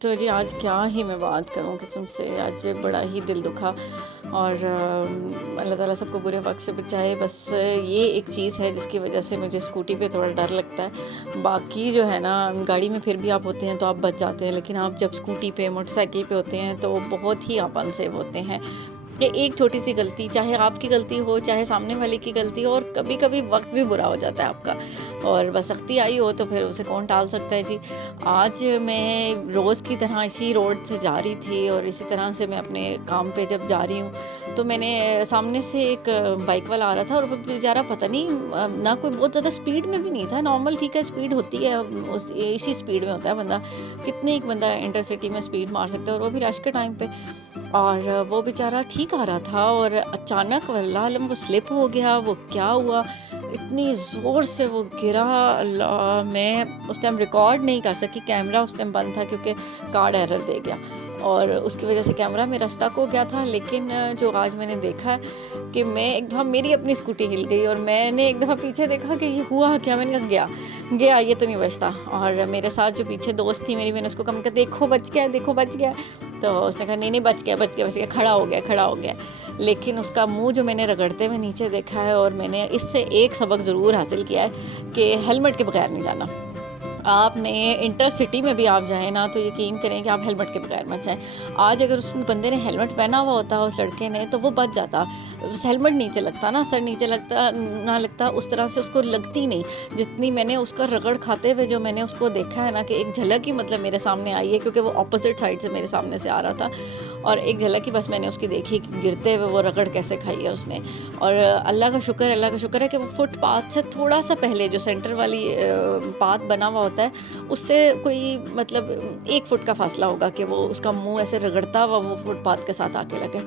تو جی آج کیا ہی میں بات کروں، قسم سے آج بڑا ہی دل دکھا، اور اللہ تعالیٰ سب کو برے وقت سے بچائے۔ بس یہ ایک چیز ہے جس کی وجہ سے مجھے اسکوٹی پہ تھوڑا ڈر لگتا ہے۔ باقی جو ہے نا، گاڑی میں پھر بھی آپ ہوتے ہیں تو آپ بچ جاتے ہیں، لیکن آپ جب اسکوٹی پہ موٹر سائیکل پہ ہوتے ہیں تو بہت ہی آپ انسیف ہوتے ہیں کہ ایک چھوٹی سی غلطی، چاہے آپ کی غلطی ہو چاہے سامنے والے کی غلطی ہو، اور کبھی کبھی وقت بھی برا ہو جاتا ہے آپ کا، اور بس سختی آئی ہو تو پھر اسے کون ٹال سکتا ہے جی۔ آج میں روز کی طرح اسی روڈ سے جا رہی تھی، اور اسی طرح سے میں اپنے کام پہ جب جا رہی ہوں تو میں نے سامنے سے ایک بائک والا آ رہا تھا، اور وہ بیچارہ پتہ نہیں، نہ کوئی بہت زیادہ اسپیڈ میں بھی نہیں تھا، نارمل ٹھیک ہے اسپیڈ ہوتی ہے، اسی اسپیڈ میں ہوتا ہے بندہ، کتنے ایک بندہ انٹر سٹی میں اسپیڈ مار سکتا ہے، اور وہ بھی رش کے ٹائم پہ، اور وہ بیچارہ ٹھیک آ رہا تھا، اور اچانک واللہ علم وہ سلپ ہو گیا، وہ کیا ہوا، اتنی زور سے وہ گرا، اللہ، میں اس ٹائم ریکارڈ نہیں کر سکی، کیمرہ اس ٹائم بند تھا کیونکہ کارڈ ایرر دے گیا، اور اس کی وجہ سے کیمرہ میرا اسٹک ہو گیا تھا۔ لیکن جو آج میں نے دیکھا ہے کہ میں ایک دفعہ میری اپنی اسکوٹی ہل گئی، اور میں نے ایک دفعہ پیچھے دیکھا کہ یہ ہوا کیا، میں نے کہا گیا یہ تو نہیں بچتا، اور میرے ساتھ جو پیچھے دوست تھی میری، میں نے اس کو کہا دیکھو بچ گیا، تو اس نے کہا نہیں بچ گیا، کھڑا ہو گیا، لیکن اس کا منہ جو میں نے رگڑتے ہوئے نیچے دیکھا ہے، اور میں نے اس سے ایک سبق ضرور حاصل کیا ہے کہ ہیلمٹ کے بغیر نہیں جانا۔ آپ نے انٹر سٹی میں بھی آپ جائیں نا تو یقین کریں کہ آپ ہیلمٹ کے بغیر مت جائیں۔ آج اگر اس بندے نے ہیلمٹ پہنا ہوا ہوتا اس لڑکے نے تو وہ بچ جاتا، ہیلمٹ نیچے لگتا نا، سر نیچے لگتا نہ لگتا، اس طرح سے اس کو لگتی نہیں جتنی میں نے اس کا رگڑ کھاتے ہوئے جو میں نے اس کو دیکھا ہے نا، کہ ایک جھلک ہی مطلب میرے سامنے آئی ہے، کیونکہ وہ اپوزٹ سائڈ سے میرے سامنے سے آ رہا تھا، اور ایک جھلک ہی بس میں نے اس کی دیکھی کہ گرتے ہوئے وہ رگڑ کیسے کھائی ہے اس نے۔ اور اللہ کا شکر ہے کہ وہ فٹ پاتھ سے تھوڑا سا پہلے جو سینٹر والی پاتھ بنا ہوا ہوتا ہے اس سے کوئی مطلب 1 فٹ کا فاصلہ ہوگا کہ وہ اس کا منہ ایسے رگڑتا ہوا وہ فٹ پاتھ کے ساتھ آ کے لگے۔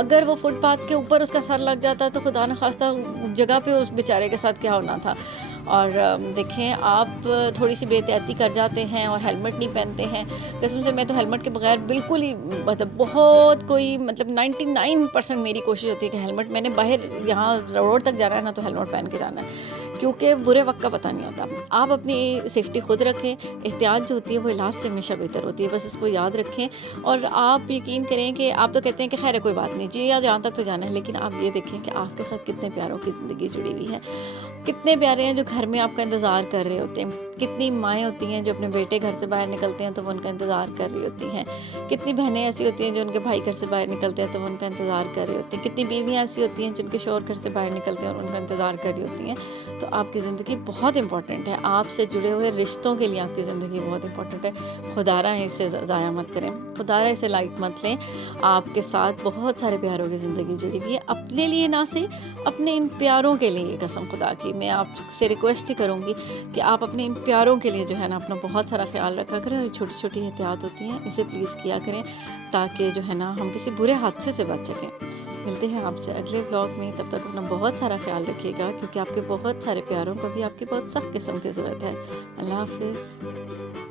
اگر وہ فٹ پاتھ کے اوپر اس کا سر لگ جاتا تو خدا نخواستہ جگہ پہ اس بیچارے کے ساتھ کیا ہونا تھا۔ اور دیکھیں آپ تھوڑی سی بے احتیاطی کر جاتے ہیں اور ہیلمٹ نہیں پہنتے ہیں، قسم سے میں تو ہیلمٹ کے بغیر بالکل ہی مطلب بہت کوئی مطلب 99% میری کوشش ہوتی ہے کہ ہیلمٹ، میں نے باہر یہاں روڈ تک جانا ہے نا تو ہیلمٹ پہن کے جانا ہے، کیونکہ برے وقت کا پتہ نہیں ہوتا۔ آپ اپنی سیفٹی خود رکھیں، احتیاط جو ہوتی ہے وہ علاج سے ہمیشہ بہتر ہوتی ہے، بس اس کو یاد رکھیں۔ اور آپ یقین کریں کہ آپ تو کہتے ہیں کہ خیر ہے کوئی بات نہیں جی، یا جہاں تک تو جانا ہے، لیکن آپ یہ دیکھیں کہ آپ کے ساتھ کتنے پیاروں کی زندگی جڑی ہوئی ہے، کتنے پیارے ہیں جو گھر میں آپ کا انتظار کر رہے ہوتے ہیں، کتنی مائیں ہوتی ہیں جو اپنے بیٹے گھر سے باہر نکلتے ہیں تو وہ ان کا انتظار کر رہی ہوتی ہیں، کتنی بہنیں ایسی ہوتی ہیں جو ان کے بھائی گھر سے باہر نکلتے ہیں تو وہ ان کا انتظار کر رہی ہوتی ہیں، کتنی بیویاں ایسی ہوتی ہیں جن کے شوہر گھر سے باہر نکلتے ہیں اور ان کا انتظار کر رہی ہوتی ہیں۔ تو آپ کی زندگی بہت امپورٹنٹ ہے، آپ سے جڑے ہوئے رشتوں کے لیے آپ کی زندگی بہت امپورٹنٹ ہے، خدا را اسے ضائع مت کریں، خدا را اسے لائٹ مت لیں۔ آپ کے ساتھ بہت سارے پیاروں کی زندگی جڑی ہوئی ہے، اپنے لیے نہ صرف، اپنے ان پیاروں کے لیے، قسم خدا کی میں آپ سے ریکویسٹ ہی کروں گی کہ آپ اپنے ان پیاروں کے لیے جو ہے نا اپنا بہت سارا خیال رکھا کریں، اور چھوٹی چھوٹی احتیاط ہوتی ہیں اسے پلیز کیا کریں، تاکہ جو ہے نا ہم کسی برے حادثے سے بچ سکیں۔ ملتے ہیں آپ سے اگلے ولاگ میں، تب تک اپنا بہت سارا خیال رکھیے گا، کیونکہ آپ کے بہت سارے پیاروں کو بھی آپ کی بہت سخت قسم کی ضرورت ہے۔ اللہ حافظ۔